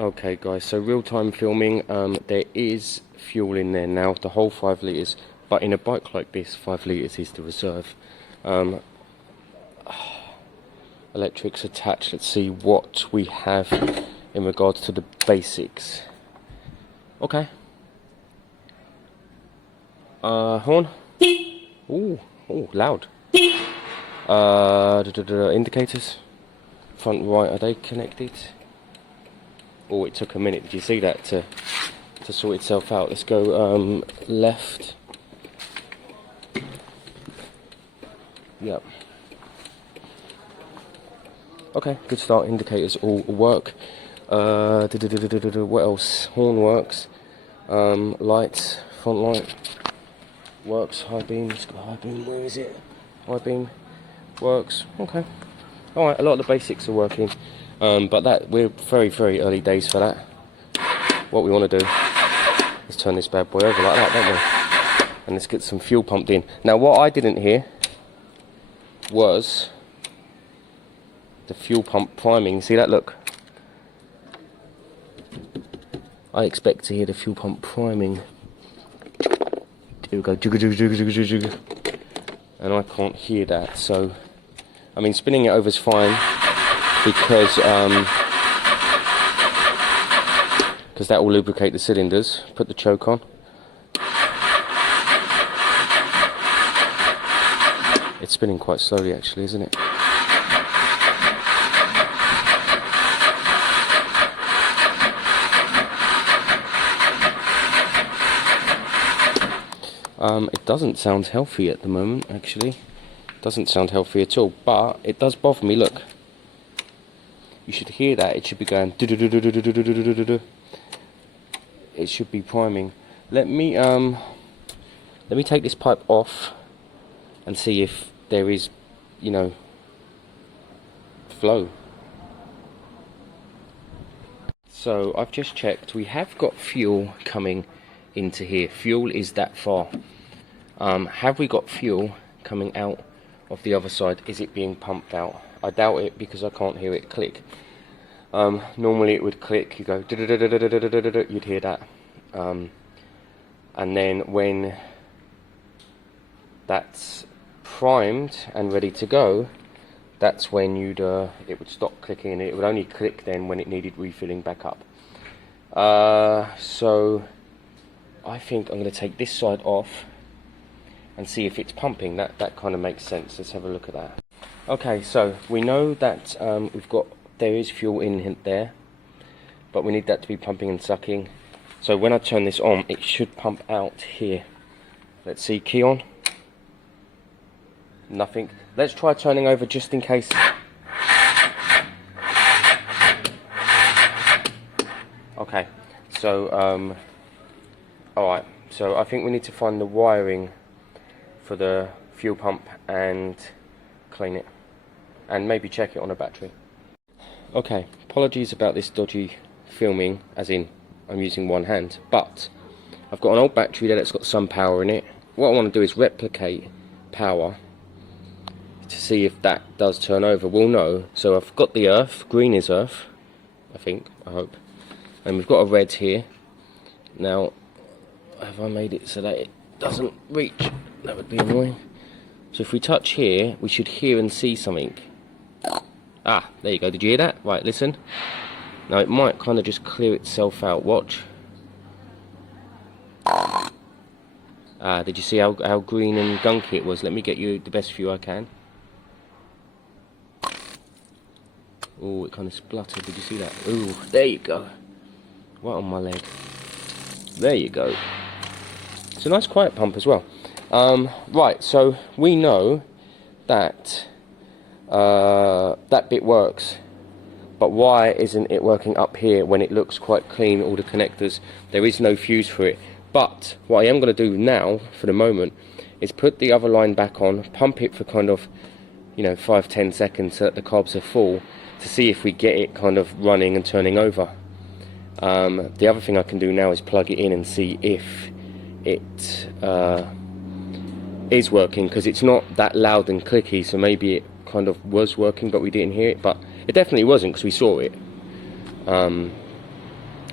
Okay guys, so real-time filming, there is fuel in there now, the whole 5 litres, but in a bike like this, 5 litres is the reserve. Electrics attached. Let's see what we have in regards to the basics. Okay. Horn. Ooh, loud. Indicators. Front right, are they connected? Oh, it took a minute. Did you see that to sort itself out? Let's go left. Yep. Okay, good start. Indicators all work. What else? Horn works. Lights, front light works. High beam. Let's go high beam. Where is it? High beam works. Okay. All right. A lot of the basics are working, but that we're very early days for that. What we want to do is turn this bad boy over like that, don't we? And let's get some fuel pumped in. Now, what I didn't hear was the fuel pump priming. See that? Look. I expect to hear the fuel pump priming. Here we go. And I can't hear that. So, I mean, spinning it over is fine because that will lubricate the cylinders. Put the choke on. It's spinning quite slowly, actually, isn't it? It doesn't sound healthy at the moment, actually. It doesn't sound healthy at all, but it does bother me. Look, you should hear that. It should be going. It should be priming. Let me take this pipe off and see if there is, you know, flow. So I've just checked. We have got fuel coming into here. Fuel is that far. Have we got fuel coming out of the other side? Is it being pumped out? I doubt it because I can't hear it click. Normally it would click. You go, you'd hear that, and then when that's primed and ready to go, that's when it would stop clicking, and it would only click then when it needed refilling back up. So I think I'm going to take this side off and see if it's pumping. That kind of makes sense. Let's have a look at that. Okay, so we know that there is fuel in there, but we need that to be pumping and sucking. So when I turn this on, it should pump out here. Let's see, key on. Nothing. Let's try turning over just in case. Okay, so alright, so I think we need to find the wiring for the fuel pump and clean it, and maybe check it on a battery. Okay, apologies about this dodgy filming, as in I'm using one hand, but I've got an old battery there that's got some power in it. What I want to do is replicate power to see if that does turn over. We'll know. So I've got the earth, green is earth, I hope, and we've got a red here. Now, have I made it so that it doesn't reach? That would be annoying. So if we touch here, we should hear and see something. Ah, there you go. Did you hear that? Right, listen. Now it might kind of just clear itself out. Watch. Ah, did you see how green and gunky it was? Let me get you the best view I can. Oh, it kind of spluttered. Did you see that? Ooh, there you go. Right on my leg. There you go. It's a nice quiet pump as well. Right, so we know that that bit works, but why isn't it working up here when it looks quite clean, all the connectors? There is no fuse for it. But what I am going to do now, for the moment, is put the other line back on, pump it for kind of, 5-10 seconds so that the carbs are full, to see if we get it kind of running and turning over. The other thing I can do now is plug it in and see if it is working, because it's not that loud and clicky, so maybe it kind of was working but we didn't hear it, but it definitely wasn't because we saw it.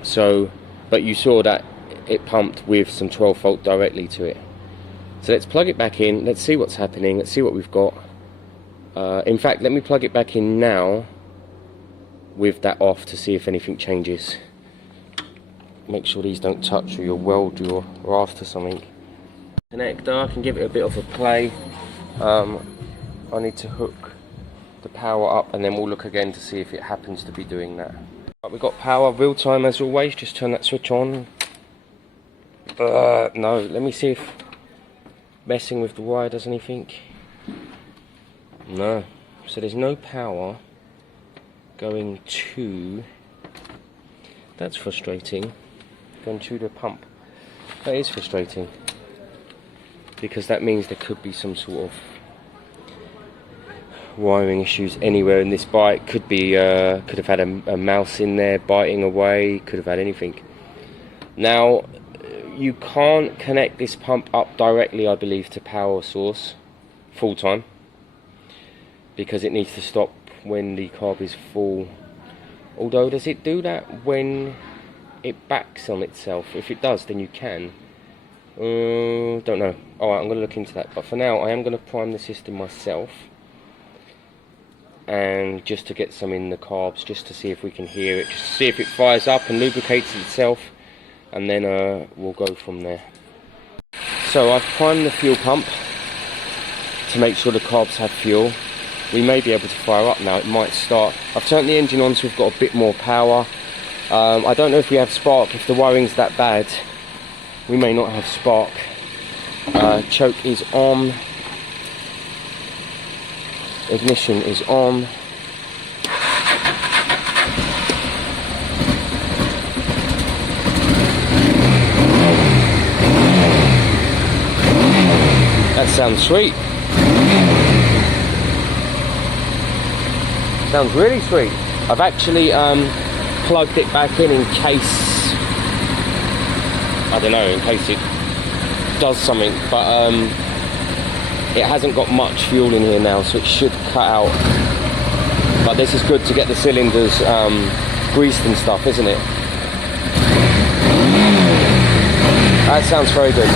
So, but you saw that it pumped with some 12 volt directly to it. So let's plug it back in, let's see what's happening, let's see what we've got. In fact, let me plug it back in now with that off to see if anything changes. Make sure these don't touch or you'll weld your raft to something. Connector, I can give it a bit of a play. I need to hook the power up and then we'll look again to see if it happens to be doing that. Right, we've got power, real time as always, just turn that switch on. No, let me see if messing with the wire does anything. No, so there's no power going to, that's frustrating, going to the pump. That is frustrating, because that means there could be some sort of wiring issues anywhere in this bike. Could be, could have had a mouse in there biting away, could have had anything. Now, you can't connect this pump up directly, I believe, to power source full time, because it needs to stop when the carb is full. Although, does it do that when it backs on itself? If it does, then you can. Don't know. Alright, I'm going to look into that. But for now, I am going to prime the system myself. And just to get some in the carbs, just to see if we can hear it. Just to see if it fires up and lubricates itself. And then we'll go from there. So I've primed the fuel pump to make sure the carbs have fuel. We may be able to fire up now, it might start. I've turned the engine on so we've got a bit more power. I don't know if we have spark. If the wiring's that bad, we may not have spark. Choke is on. Ignition is on. That sounds sweet. Sounds really sweet. I've actually plugged it back in case, I don't know, in case it does something, but it hasn't got much fuel in here now, so it should cut out. But this is good to get the cylinders greased and stuff, isn't it? That sounds very good.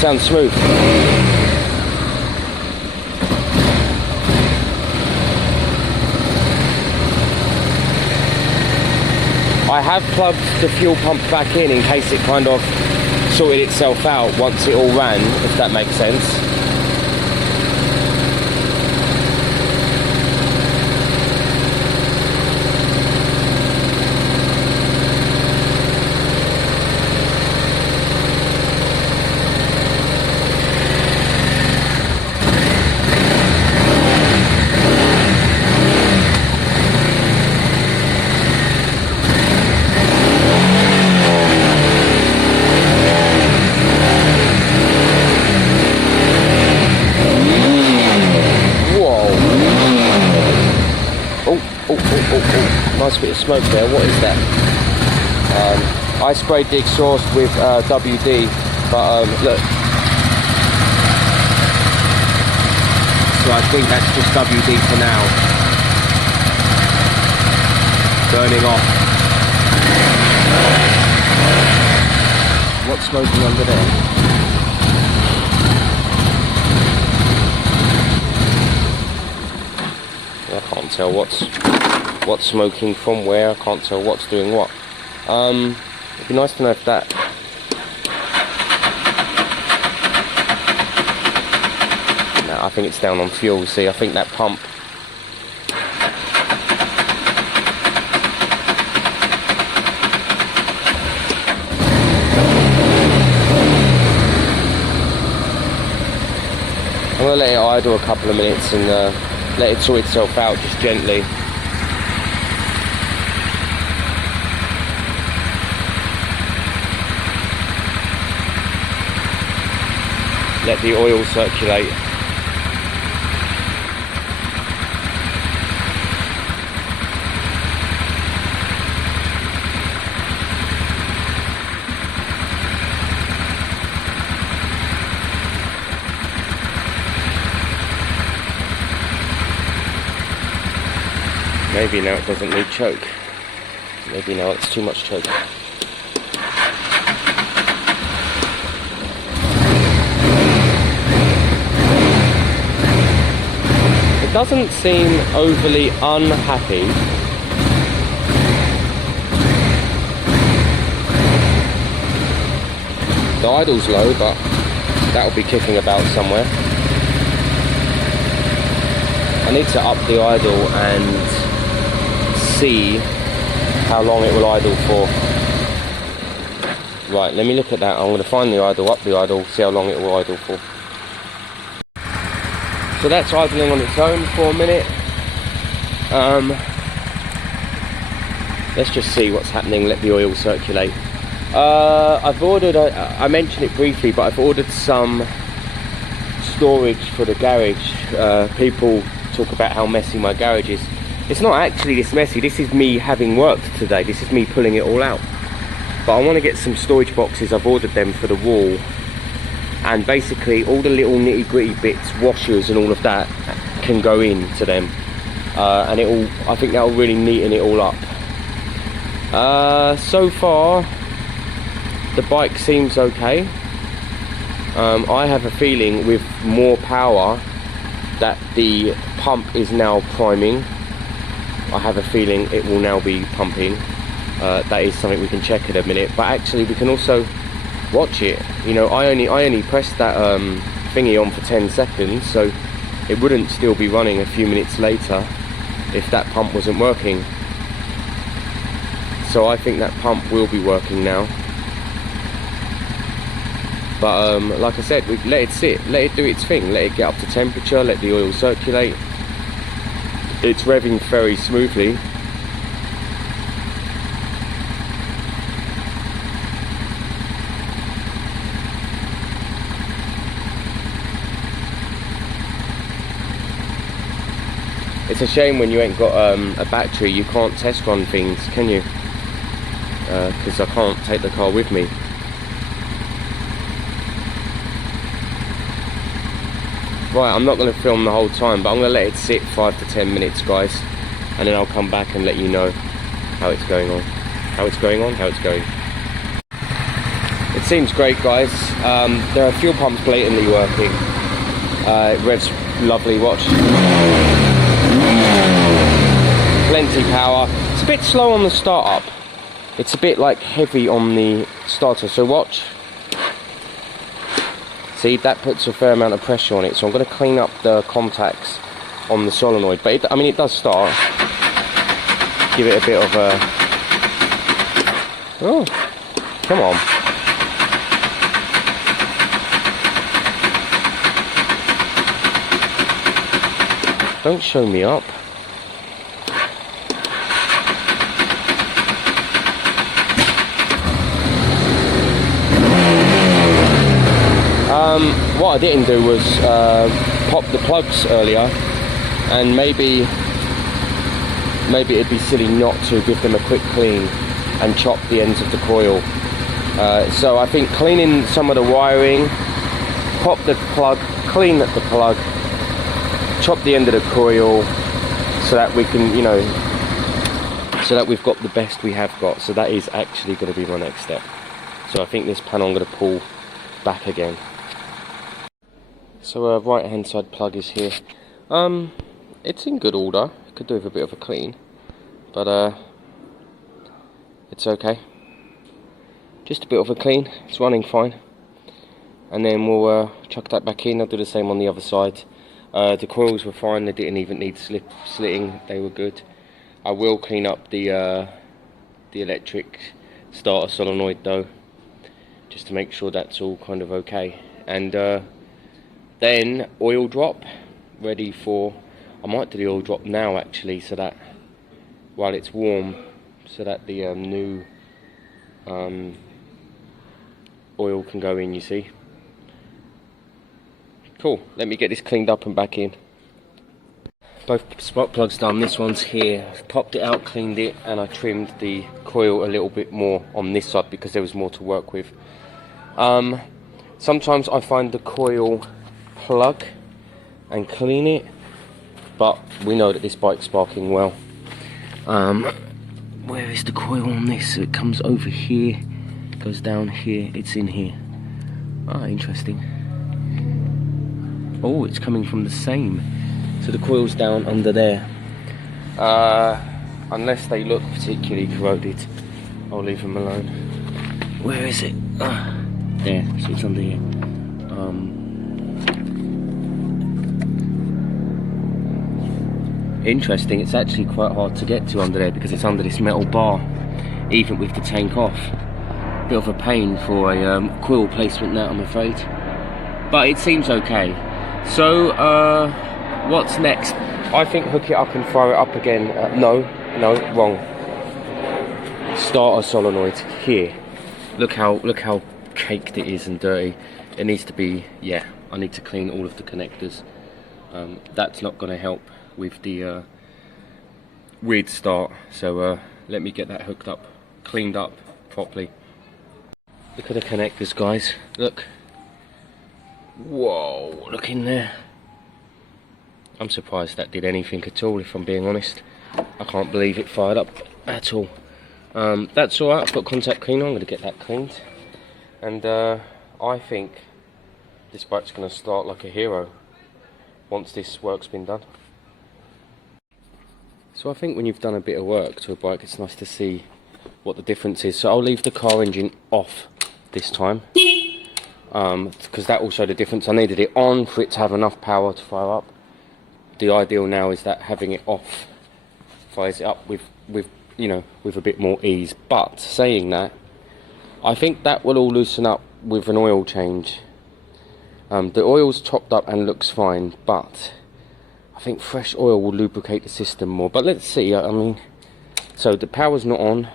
Sounds smooth. I have plugged the fuel pump back in case it kind of sorted itself out once it all ran, if that makes sense. Nice bit of smoke there. What is that? I sprayed the exhaust with WD, but look. So I think that's just WD for now. Burning off. What's smoking under there? I can't tell what's smoking from where. I can't tell what's doing what. It'd be nice to know if that. No, I think it's down on fuel. See, I think that pump. I'm gonna let it idle a couple of minutes and let it sort itself out just gently. Let the oil circulate. Maybe now it doesn't need choke. Maybe now it's too much choke. It doesn't seem overly unhappy. The idle's low, but that'll be kicking about somewhere. I need to up the idle and see how long it will idle for. Right, let me look at that. I'm going to find the idle, up the idle, see how long it will idle for. So that's idling on its own for a minute. Let's just see what's happening, let the oil circulate. I've ordered, I mentioned it briefly, but I've ordered some storage for the garage. People talk about how messy my garage is. It's not actually this messy. This is me having worked today. This is me pulling it all out. But I want to get some storage boxes. I've ordered them for the wall. And basically all the little nitty gritty bits, washers and all of that can go into them. And I think that'll really neaten it all up. So far, the bike seems okay. I have a feeling with more power that the pump is now priming. I have a feeling it will now be pumping. That is something we can check in a minute, but actually we can also watch it. You know, I only pressed that thingy on for 10 seconds, so it wouldn't still be running a few minutes later if that pump wasn't working. So I think that pump will be working now. But like I said, we let it sit, let it do its thing, let it get up to temperature, let the oil circulate. It's revving very smoothly. It's a shame when you ain't got a battery, you can't test run things, can you? Because I can't take the car with me. Right, I'm not going to film the whole time, but I'm going to let it sit 5 to 10 minutes, guys, and then I'll come back and let you know how it's going on. How it's going. It seems great, guys. There are fuel pumps blatantly working. It revs lovely, watch. Plenty power. It's a bit slow on the start up. It's a bit like heavy on the starter, so watch. See, that puts a fair amount of pressure on it, so I'm going to clean up the contacts on the solenoid. But I mean, it does start. Give it a bit of a... Oh, come on. Don't show me up. What I didn't do was pop the plugs earlier, and maybe it'd be silly not to give them a quick clean and chop the ends of the coil. So I think cleaning some of the wiring, pop the plug, clean the plug, chop the end of the coil, so that we can, you know, so that we've got the best we have got. So that is actually going to be my next step. So I think this panel I'm going to pull back again. So right hand side plug is here. It's in good order. Could do with a bit of a clean, but it's okay. Just a bit of a clean. It's running fine, and then we'll chuck that back in. I'll do the same on the other side. The coils were fine. They didn't even need slitting. They were good. I will clean up the electric starter solenoid though, just to make sure that's all kind of okay. And then oil drop ready for... I might do the oil drop now actually, so that while it's warm, so that the new oil can go in, you see. Cool, let me get this cleaned up and back in. Both spark plugs done. This one's here. I've popped it out, cleaned it, and I trimmed the coil a little bit more on this side because there was more to work with. Sometimes I find the coil plug and clean it, but we know that this bike's sparking well. Where is the coil on this? So it comes over here, goes down here, it's in here. Ah, interesting. Oh, it's coming from the same. So the coil's down under there. Unless they look particularly corroded, I'll leave them alone. Where is it? There, so it's under here. Interesting, it's actually quite hard to get to under there because it's under this metal bar, even with the tank off. Bit of a pain for a coil placement now, I'm afraid. But it seems okay. So, what's next? I think hook it up and fire it up again. No, wrong. Starter solenoid here. Look how caked it is and dirty. It needs to be, yeah, I need to clean all of the connectors. That's not going to help with the weird start, so let me get that hooked up, cleaned up properly. Look at the connectors, guys. Look. Whoa, look in there. I'm surprised that did anything at all, if I'm being honest. I can't believe it fired up at all. That's alright, I've got contact cleaner, I'm going to get that cleaned. And I think this bike's going to start like a hero once this work's been done. So I think when you've done a bit of work to a bike, it's nice to see what the difference is. So I'll leave the car engine off this time, because that will show the difference. I needed it on for it to have enough power to fire up. The ideal now is that having it off fires it up with you know, with a bit more ease. But saying that, I think that will all loosen up with an oil change. The oil's topped up and looks fine, but I think fresh oil will lubricate the system more. But let's see. I mean, so the power's not on.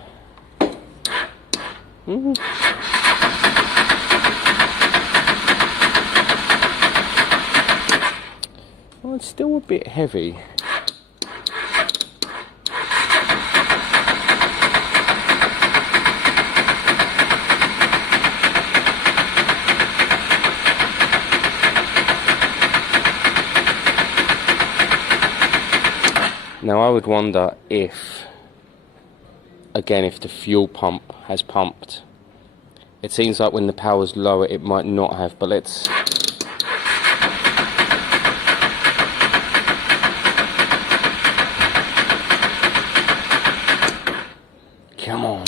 Well, it's still a bit heavy. Now I would wonder if, again, if the fuel pump has pumped. It seems like when the power's lower it might not have, but let's... Come on.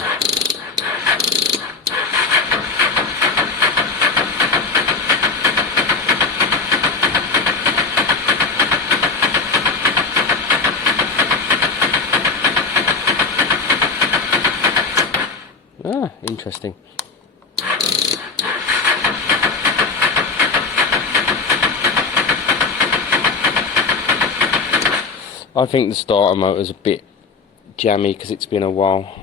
Ah, interesting. I think the starter motor's a bit jammy because it's been a while.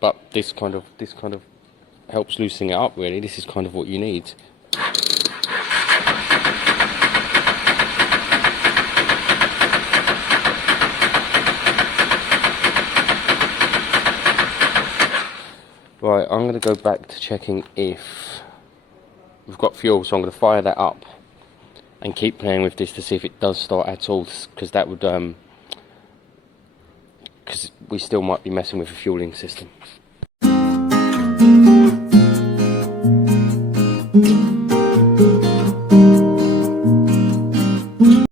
But this kind of helps loosen it up really. This is kind of what you need. Right, I'm going to go back to checking if we've got fuel, so I'm going to fire that up and keep playing with this to see if it does start at all, because that would, because we still might be messing with the fueling system.